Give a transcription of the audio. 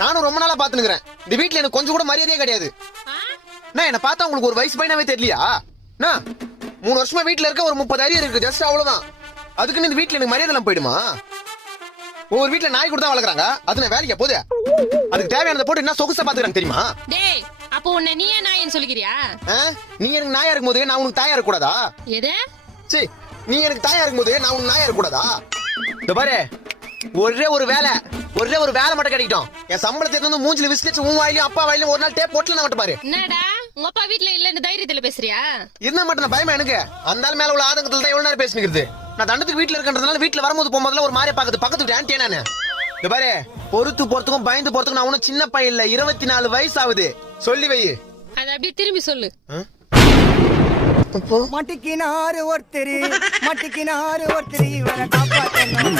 நானும் ரொம்ப நாளா பாத்துனுக்குறேன். இந்த வீட்டுல எனக்கு கொஞ்சம் கூட மரியாதையே கிடையாது. நான் என்ன பார்த்தா உங்களுக்கு ஒரு வயசு பையனாவே தெரியலையா? 3 வருஷமா வீட்டுல இருக்க, ஒரு 30 அரியர் இருக்கு, ஜஸ்ட் அவ்வளவுதான். அதுக்குன்னு இந்த வீட்டுல எனக்கு மரியாதை எல்லாம் போயிடுமா? ஒவ்வொரு வீட்டுல நாய் கூட தான் வளர்க்குறாங்க. அது நான் வேலைக்கு போதே அதுக்கு தேவையானதை போட்டு என்ன சொகுசா பாத்துக்கிறாங்க தெரியுமா? டேய், அப்போ உன்னை நீயே நாயின்னு சொல்லிக்கிறியா? நீங்க எனக்கு நாயா இருக்கும் போது நான் உனக்கு தாயா இருக்க கூடாதா? எது? சரி, நீ எனக்கு தாயா இருக்கும் போது நான் உனக்கு நாயா இருக்க கூடாதா? இந்த பாரு, ஒரே ஒரு வேலை மட்டும் கிடைக்கட்டும். என் சம்பளத்தை வந்து மூஞ்சில விசிலிச்சு உன் வாயிலையும் அப்பா வாயிலையும் ஒரு நாள் டேப் போட்டுல மட்டும் பாரு. என்னடா உங்க அப்பா வீட்டுல இல்லன்னு தைரியத்துல பேசுறியா? இருந்தா மட்டும் நான் பயமா எனக்கு. அந்த ஆள் மேல உள்ள ஆதங்கத்துல தான் எவ்வளவு நேரம் பேசிக்கிறது. நான் தண்டத்துக்கு வீட்டுல இருக்கன்றதுனால வீட்டுல வரும்போது போகும்போதுல ஒரு மாதிரி பாக்குது பக்கத்து ஆன்ட்டி நானு. இந்த பாரு, பொறுத்து போறதுக்கும் பயந்து போறதுக்கும் நான் ஒன்னும் சின்ன பையன் இல்ல, 24 வயசு ஆகுது. சொல்லி வை. அத அப்படியே திரும்பி சொல்லு. மட்டிக்கினாரு ஒருத்தர் இவரை காப்பாத்தணும்.